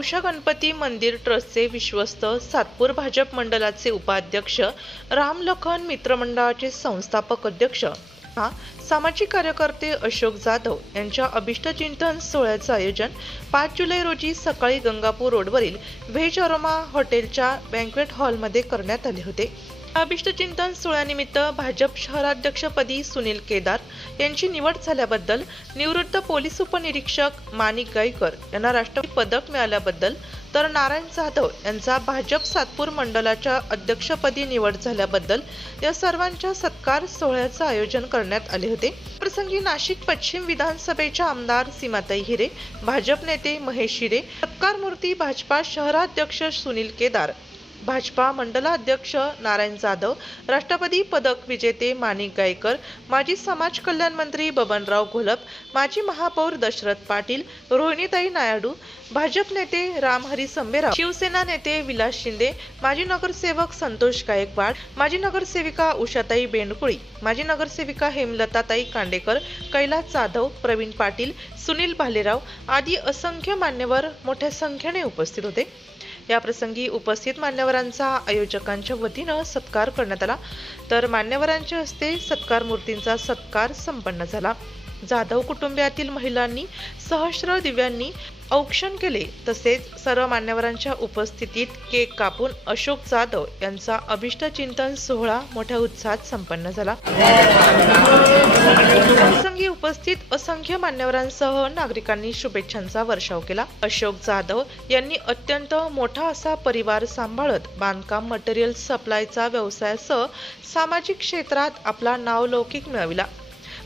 Nausea Ganpati मंदिर ट्रस्टचे विश्वस्त सातपूर भाजप मंडलाचे उपाध्यक्ष राम लखन मित्रमंडळाचे संस्थापक अध्यक्ष सामाजिक कार्यकर्ते अशोक जाधव यांच्या अभिष्टचिंतन सोहळ्याचे आयोजन 5 जुलै रोजी सकाळी गंगापूर रोडवरील व्हेज अरोमा हॉटेलच्या बँक्वेट हॉलमध्ये करण्यात आले होते। अभिष्टचिंतन सोहळ्यानिमित्त भाजप शहराध्यक्षपदी सुनील केदार यांची निवड झाल्याबद्दल, निवृत्त पोलीस उपनिरीक्षक माणिक गायकर यांना राष्ट्रपती पदक मिळाल्याबद्दल, तर नारायण जाधव यांचा भाजप सातपूर मंडलाच्या अध्यक्षपदी निवड झाल्याबद्दल या सर्वांच्या सत्कार सोहळ्याचे आयोजन करण्यात आले होते। प्रसंगी नाशिक पश्चिम विधानसभेच्या आमदार सीमाताई हिरे, भाजप नेते महेश हिरे, सत्कार मूर्ती भाजपा शहराध्यक्ष सुनील केदार, भाजपा मंडलाध्यक्ष नारायण जाधव, राष्ट्रपती पदक विजेते माणिक गायकर, माजी समाज कल्याण मंत्री बबनराव घोलप, माजी महापौर दशरथ पाटील, रोहिणीताई नायडू, भाजप नेते रामहरी संभेराव, शिवसेना नेते विलास शिंदे, माजी नगरसेवक संतोष गायकवाड, माजी नगरसेविका उषाताई बेंडकुळी, माजी नगरसेविका हेमलताताई कांडेकर, कैलास जाधव, प्रवीण पाटील, सुनील भालेराव आदी असंख्य मान्यवर मोठ्या संख्येने उपस्थित होते। या प्रसंगी उपस्थित मान्यवरांचा आयोजकांच्या वतीने सत्कार करण्यात आला, तर मान्यवरांच्या हस्ते सत्कार मूर्तींचा सत्कार संपन्न झाला। जाधव कुटुंबियातील महिलांनी सहस्र दिव्यांनी औक्षण केले, तसेच सर्व मान्यवरांच्या उपस्थितीत केक कापून अशोक जाधव यांचा अभिष्टचिंतन सोहळा मोठ्या उत्साहात संपन्न झाला। प्रसंगी उपस्थित असंख्य मान्यवरांसह नागरिकांनी शुभेच्छांचा वर्षाव केला। अशोक जाधव यांनी अत्यंत मोठा असा परिवार सांभाळत बांधकाम मटेरियल सप्लायचा व्यवसायासह सामाजिक क्षेत्रात आपला नावलौकिक मिळविला।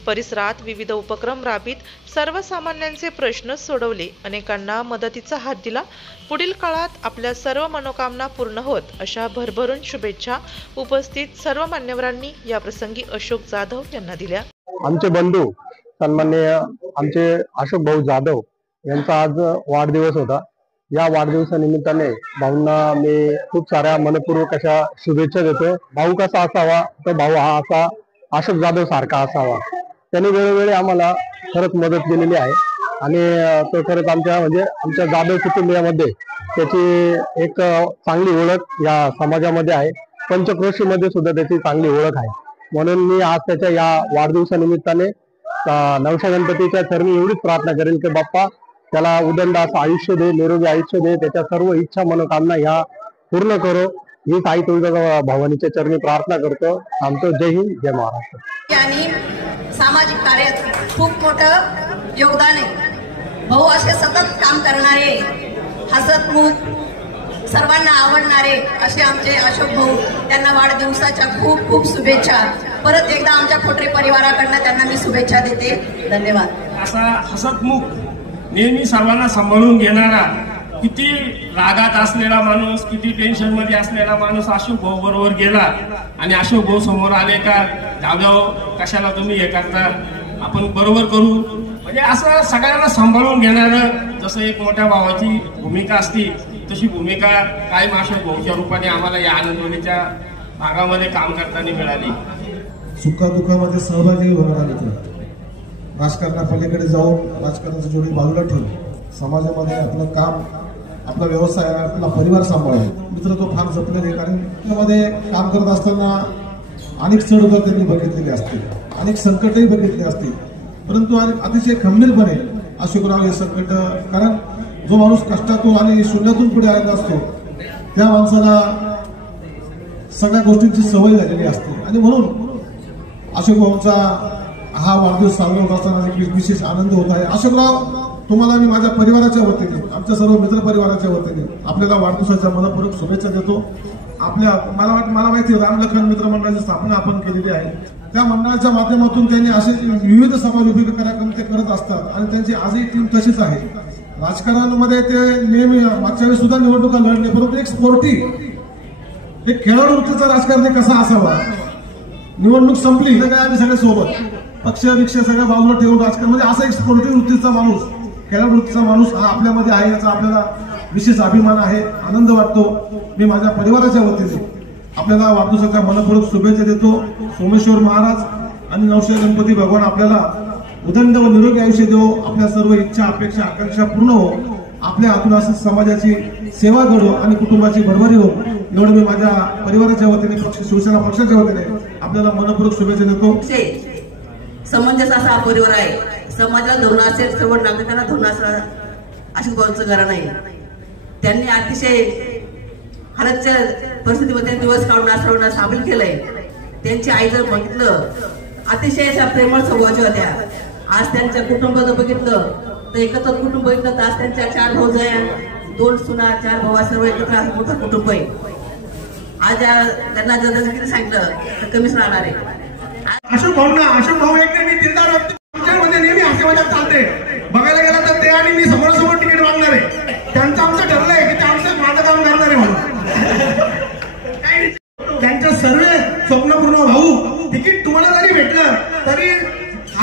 परिसरात विविध उपक्रम राबवित सर्वसामान्यांचे प्रश्न सोडवले, अनेकांना मदतीचा हात दिला। पुढील काळात आपल्या सर्व मनोकामना पूर्ण होत अशा भरभरून शुभेच्छा उपस्थित सर्व मान्यवरांनी या प्रसंगी अशोक जाधव यांना दिल्या। आमचे बंधू सन्माननीय आमचे अशोक भाऊ जाधव यांचा आज वाढदिवस होता। या वाढदिवसानिमित्ताने भाऊंना मी खूप साऱ्या मनपूर्वक अशा शुभेच्छा देतो। भाऊ कसा असावा तर भाऊ हा असा अशोक जाधव सारखा असावा। त्यांनी वेळोवेळी आम्हाला खरंच मदत केलेली आहे आणि तो खरंच आमच्या जाधव कुटुंबियामध्ये त्याची एक चांगली ओळख या समाजामध्ये आहे। पंचक्रोशीमध्ये सुद्धा त्याची चांगली ओळख आहे। म्हणून मी आज त्याच्या या वाढदिवसानिमित्ताने नवशा गणपतीच्या चरणी एवढीच प्रार्थना करेल की बाप्पा त्याला उदंड असं आयुष्य दे, निरोगी आयुष्य दे, त्याच्या सर्व इच्छा मनोकामना ह्या पूर्ण करो, ही आई तुळजा भवानीच्या चरणी प्रार्थना करतो। थांबतो। जय हिंद, जय महाराष्ट्र। आणि सामाजिक कार्यात खूप मोठं योगदान आहे। भाऊ असे सतत काम करणारे, हसतमुख, सर्वांना आवडणारे असे आमचे अशोक भाऊ, त्यांना वाढदिवसाच्या खूप खूप शुभेच्छा। परत एकदा आमच्या खोटरे परिवाराकडून त्यांना मी शुभेच्छा देते। धन्यवाद। असा हसतमुख, नेहमी सर्वांना सांभाळून घेणारा, किती रागात असलेला माणूस, किती टेन्शन मध्ये असलेला माणूस अशोक भाऊ बरोबर गेला आणि अशोक भाऊ समोर आले का जाधव कशाला तुम्ही हे करता, आपण बरोबर करू, म्हणजे असं सगळ्यांना सांभाळून घेणारं जसं एक मोठ्या भावाची भूमिका असती तशी भूमिका कायम अशोक भाऊच्या रूपाने आम्हाला या आनंदवलीच्या भागामध्ये काम करताना मिळाली। सुखादुखामध्ये सहभागी होणारा मित्र, राजकारणापलीकडे जाऊन राजकारणाची जोडी बाजूला ठेवून समाजामध्ये आपलं काम, आपला व्यवसाय, आपला परिवार सांभाळावा मित्र तो फार जपलेले। कारण त्यामध्ये काम करत असताना अनेक चढउतार त्यांनी बघितलेले असतील, अनेक संकटही बघितले असतील, परंतु अतिशय खंबीरपणे अशोकराव हे संकट, कारण जो माणूस कष्टातून आणि शून्यातून पुढे आलेला असतो त्या माणसाला सगळ्या गोष्टींची सवय झालेली असते आणि म्हणून अशोक भाऊंचा हा वाढदिवस साजरा होत असताना विशेष आनंद होत आहे। अशोकराव, तुम्हाला मी माझ्या परिवाराच्या वतीने, आमच्या सर्व मित्र परिवाराच्या वतीने आपल्याला वाढदिवसाच्या मनपूर्वक शुभेच्छा देतो। मला माहिती राम लखन मित्र मंडळाची स्थापना आपण केलेली आहे। त्या मंडळाच्या माध्यमातून त्यांनी असे विविध समाज उपयोगी कार्यक्रम ते करत असतात आणि त्यांची आजही टीम तशीच आहे। राजकारणामध्ये ते नेहमी मागच्या वेळेस सुद्धा निवडणुका लढले, परंतु एक स्पोर्टी, एक खेळाडू वृत्तीचा राजकारणी कसा असावा, निवडणूक संपली तर काय आम्ही सगळे सोबत, पक्ष विक्ष सगळ्या बाजूला ठेवून राजकारण, म्हणजे असा एक स्पोर्टिव्ह वृत्तीचा माणूस, खेळाडू वृत्तीचा माणूस हा आपल्यामध्ये आहे, याचा आपल्याला विशेष अभिमान आहे, आनंद वाटतो। मी माझ्या परिवाराच्या वतीने आपल्याला वाढदिवसाच्या मनपूर्वक शुभेच्छा देतो। सोमेश्वर महाराज आणि नवशा गणपती भगवान आपल्याला उदंड व निरोगी आयुष्य देवो, आपल्या सर्व इच्छा, अपेक्षा, आकांक्षा पूर्ण हो आपल्या हातून असं समाजाची सेवा घडो आणि कुटुंबाची भरभरी हो, एवढं मी माझ्या परिवाराच्या वतीने शिवसेना पक्षाच्या वतीने आपल्याला मनपूर्वक शुभेच्छा देतो. समंजस असा हा परिवार आहे. समाजाला धोरण असेल, सर्व नागरिकांना धोरण असं अशोक भाऊंचं घराणं आहे. त्यांनी अतिशय हालतच्या परिस्थितीमध्ये दिवस काढून आश्रवणं सामील केलंय. त्यांची आई जर बघितलं अतिशय अशा प्रेमळ स्वभावाच्या होत्या. आज त्यांच्या कुटुंब जर बघितलं तर एकत्र कुटुंब बघितलं तर आज त्यांच्या 4 भाऊ आहे, 2 सुना, 4 भावा, सर्व एकत्र मोठं कुटुंब आहे. आज त्यांना जर किती सांगितलं तर कमीच राहणार आहे. अशोक भाऊ एक नाही, मी तीनदा आमच्यामध्ये नेहमी असे मजाक चालते. बघायला गेला तर ते आणि मी समोरासमोर तिकीट मागणार आहे. त्यांचं आमचं ठरलंय की ते आमचं माझं काम करणार आहे म्हणून. त्यांचं सर्व स्वप्न पूर्ण भाऊ, तिकीट तुम्हाला जरी भेटलं तरी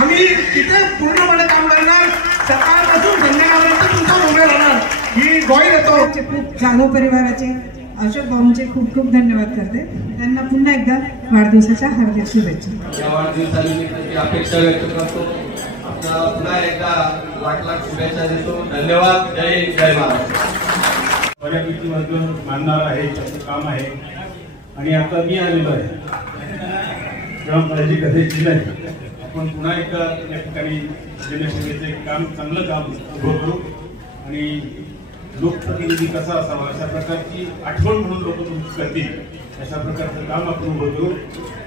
आम्ही तिथे पूर्णपणे काम करणार. सकाळपासून संध्याकाळपर्यंत तुमचा उभे राहणार ही ग्वाही देतो. जाधव परिवाराचे अशोक भाऊंचे खूप खूप धन्यवाद करते. त्यांना पुन्हा एकदा वाढदिवसाच्या हार्दिक शुभेच्छा. या वाढदिवसानिमित्त अपेक्षा व्यक्त करतो. आपल्याला पुन्हा एकदा लाख शुभेच्छा देतो. धन्यवाद. जय हिंद, जय महाराष्ट्र. बऱ्यापैकी वर्ग मानणार आहे, त्याचं काम आहे. आणि आता मी आलेलो आहे ग्रामपंचायती कथेची नाही. आपण पुन्हा एकदा या ठिकाणी जनसेवेचे काम, चांगलं काम उभं करू आणि लोकप्रतिनिधी कसा असावा अशा प्रकारची आठवण म्हणून लोक तुमची करतील अशा प्रकारचं काम आपण उभं करू.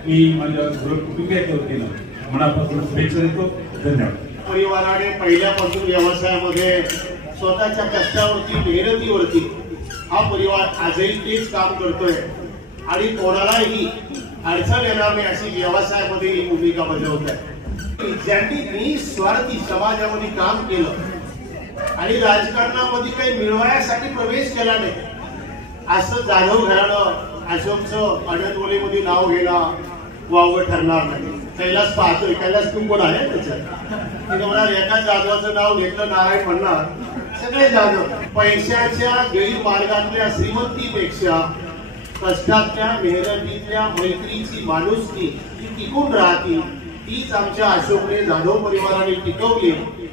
मी माझ्या कुटुंबियाच्या वतीनं मनापासून शुभेच्छा देतो. धन्यवाद. परिवाराने पहिल्यापासून व्यवसायामध्ये स्वतःच्या कष्टावरती, मेहनतीवरती हा परिवार आजही तेच काम करतोय आणि कोणालाही अडचण येणार नाही अशी व्यवसायामध्ये ही भूमिका बजावत आहे. ज्यांनी निस्वार्थी समाजामध्ये काम केलं आणि राजकारणामध्ये काही मिळवण्यासाठी प्रवेश केला नाही असं जाधव घराणं अशोकचं अडणवलीमध्ये नाव घेणं वावगं ठरणार नाही. कैलास पाहतोय, कैलास तू कोण आहे त्याच्यात म्हणा. एका जाधवाचं नाव घेतलं नारायण म्हणणार सगळे जाधव. पैशाच्या गैरमार्गातल्या श्रीमंतीपेक्षा कष्टातल्या, मेहनतीतल्या, मैत्रीची माणुसकी ती टिकून राहतील. तीच आमच्या अशोकने, जाधव परिवाराने टिकवली.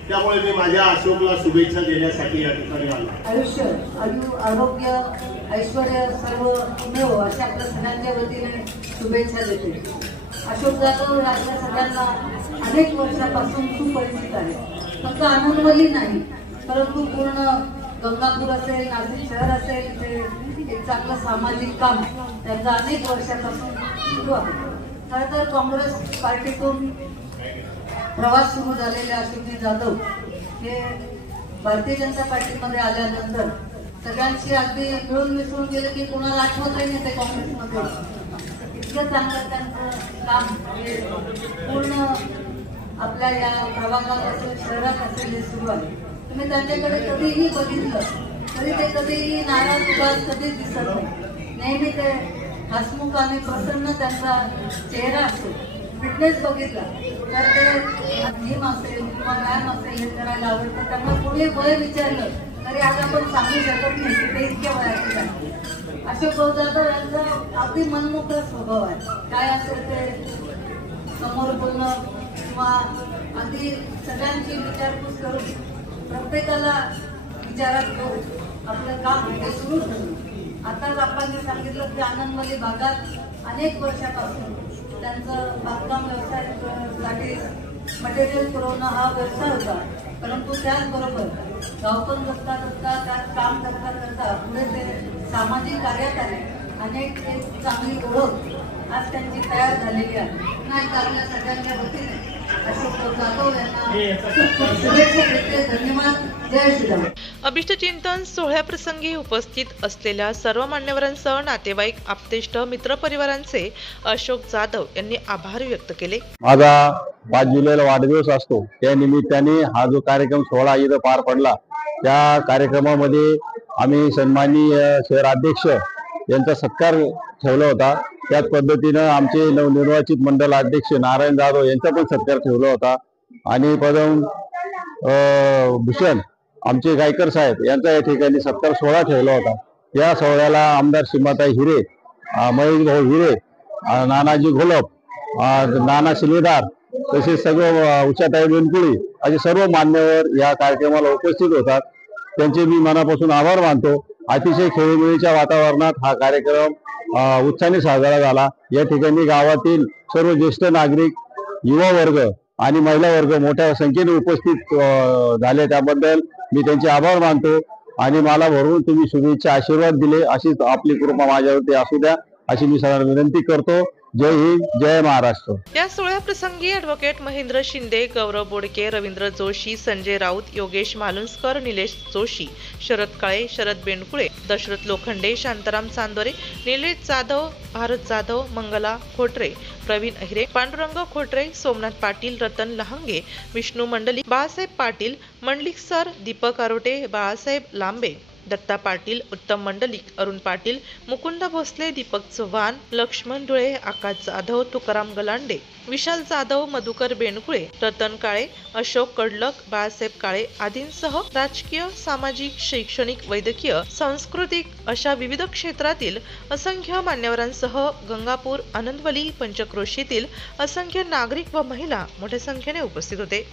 त्यामुळे मी माझ्या अशोकला शुभेच्छा देण्यासाठी या ठिकाणी आलो. आयुष्य, आरोग्य, ऐश्वर सर्व मिळो अशा आपल्या सगळ्यांच्या वतीने शुभेच्छा देते. अशोक जाधव आपल्या सगळ्यांना अनेक वर्षापासून सुपरिचित आहे. फक्त आनंदवली नाही परंतु पूर्ण गंगापूर असेल, नाशिक शहर असेल, इथे एक चांगलं सामाजिक काम त्यांचं अनेक वर्षापासून सुरू आहे. खरं तर काँग्रेस पार्टीतून प्रवास सुरू झालेले अशोकजी जाधव हे भारतीय जनता पार्टीमध्ये आल्यानंतर सगळ्यांशी अगदी मिळून मिसळून गेले की कोणाला आठवतही नाही ते काँग्रेसमध्ये. इतकं चांगलं त्यांचं काम हे पूर्ण आपल्या या प्रभागात असेल, शहरात असेल हे सुरू आहे. तुम्ही त्यांच्याकडे कधीही बघितलं तरी ते कधीही नाराज उदास कधीच दिसत नाही. नेहमी ते हसमुख आणि प्रसन्न त्यांचा चेहरा असतो. फिटनेस बघितला तर ते जिम असेल किंवा व्यायाम असेल हे करायला आवडतं. त्यांना पुढे वय विचारलं तरी आज आपण सांगू शकत नाही की ते इतक्या वयाचे आहे. अशोक भाऊ जाधव यांचा अगदी मनमोकळा स्वभाव आहे. काय असेल ते समोर बोलणं किंवा अगदी सगळ्यांची विचारपूस करून प्रत्येकाला विचारात घेऊन आपलं काम हे सुरू ठेवलं. आताच आपण सांगितलं की आनंदवली भागात अनेक वर्षापासून त्यांचं बांधकाम व्यवसायासाठी मटेरियल पुरवणं हा व्यवसाय होता. परंतु त्याचबरोबर गावपण करता करता काम करता करता पुढे ते सामाजिक कार्यात आले. अनेक एक चांगली ओळख आज त्यांची तयार झालेली आहे. पुन्हा एकदा आपल्या सगळ्यांच्या वतीने अशोक जाधव यांना शुभेच्छा देते. धन्यवाद. जय श्रीराम. अभिष्ट चिंतन सोहळ्याप्रसंगी उपस्थित असलेल्या सर्व मान्यवरांसह नातेवाईक, आप्तेष्ट, मित्रपरिवारांचे अशोक जाधव यांनी आभार व्यक्त केले. माझा 5 जुलैला वाढदिवस असतो. त्या निमित्ताने हा जो कार्यक्रम सोहळा इथं पार पडला त्या कार्यक्रमामध्ये आम्ही सन्माननीय शहराध्यक्ष यांचा सत्कार ठेवला होता. त्याच पद्धतीनं आमचे नवनिर्वाचित मंडल अध्यक्ष नारायण जाधव यांचा पण सत्कार ठेवला होता. आणि पदम भूषण आमचे गायकर साहेब यांचा या ठिकाणी सत्कार सोहळा ठेवला होता. या सोहळ्याला आमदार सीमाताई हिरे, महेश भाऊ हिरे, नानाजी घोलप, नाना शिलेदार तसेच सर्व उषाताई वेनकुळी असे सर्व मान्यवर या कार्यक्रमाला उपस्थित होतात. त्यांचे मी मनापासून आभार मानतो. अतिशय खेळीमेळीच्या वातावरणात हा कार्यक्रम उत्साहाने साजरा झाला. या ठिकाणी गावातील सर्व ज्येष्ठ नागरिक, युवा वर्ग आणि महिला वर्ग मोठ्या संख्येने उपस्थित झाले. त्याबद्दल मी त्यांचे आभार मानतो आणि मला भरवून तुम्ही शुभेच्छा आशीर्वाद दिले, अशीच आपली कृपा माझ्यावरती असू द्या अशी मी सर्वांना विनंती करतो. जय हिंद, जय महाराष्ट्र. या सोहळ्याप्रसंगी ॲडव्होकेट महेंद्र शिंदे, गौरव बोडके, रवींद्र जोशी, संजय राऊत, योगेश मालुसकर, निलेश जोशी, शरद काळे, शरद बेंडकुळे, दशरथ लोखंडे, शांताराम चांदोरे, निलेश जाधव, भारत जाधव, मंगला खोटरे, प्रवीण अहिरे, पांडुरंग खोटरे, सोमनाथ पाटील, रतन लहांगे, विष्णू मंडलिक, बाळासाहेब पाटील, मंडलिक सर, दीपक आरोटे, बाळासाहेब लांबे, दत्ता पाटील, उत्तम मंडलिक, अरुण पाटील, मुकुंद भोसले, दीपक चव्हाण, लक्ष्मण धुळे, आकाश जाधव, तुकाराम गलांडे, विशाल जाधव, मधुकर बेंडकुळे, रतन काळे, अशोक कडलक, बाळासाहेब काळे आदींसह राजकीय, सामाजिक, शैक्षणिक, वैद्यकीय, सांस्कृतिक अशा विविध क्षेत्रातील असंख्य मान्यवरांसह गंगापूर, आनंदवली, पंचक्रोशीतील असंख्य नागरिक व महिला मोठ्या संख्येने उपस्थित होते.